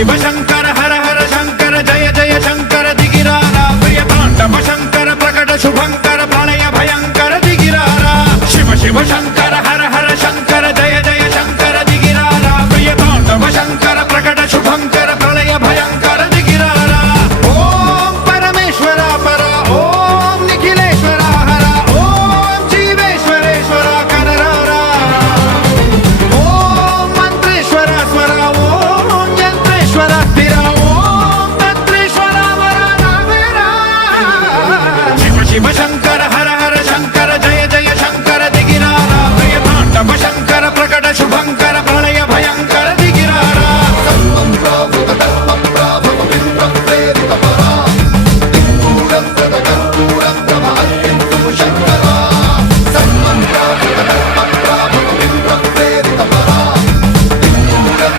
शिव शंकर हर हर शंकर जय जय शंकर दिगिरारा प्रिय तांडव शंकर प्रकट शुभंकर प्रलय भयंकर दिगिरारा शिव शिव शंकर